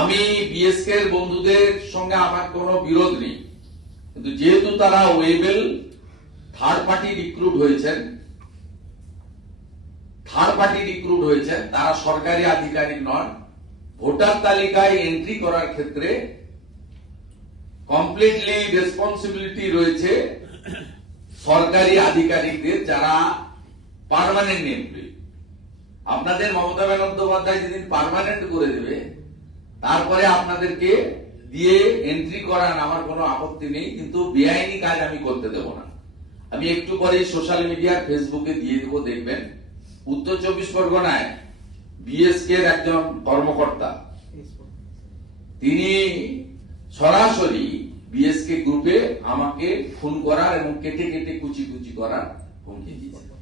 আমি বিএসকে বন্ধুদের সঙ্গে আমার কোনো বিরোধ নেই। কিন্তু যেহেতু তারা ওয়েবেল থার্ড পার্টি রিক্রুট হয়েছেন থার্ড পার্টি রিক্রুট হয়েছেন, তারা সরকারি আধিকারিক নন, ভোটার তালিকায় এন্ট্রি করার ক্ষেত্রে কমপ্লিটলি রেসপন্সিবিলিটি রয়েছে সরকারি আধিকারিকদের যারা পার্মানেন্ট এমপ্লয়ি আপনাদের মমতা বন্দ্যোপাধ্যায় যেদিন পার্মানেন্ট করে দেবে তারপরে আপনাদেরকে দিয়ে এন্ট্রি করান, আমার কোনো আপত্তি নেই, কিন্তু বেআইনি কাজ আমি করতে দেব না। আমি একটু পরে সোশ্যাল মিডিয়ার ফেসবুকে দিয়ে দেবো, দেখবেন। উত্তর চব্বিশ পরগনায় বিএসকে এর একজন কর্মকর্তা, তিনি সরাসরি বিএসকে গ্রুপে আমাকে ফোন করার এবং কেটে কেটে কুচি কুচি করার হুমকি দিয়েছেন।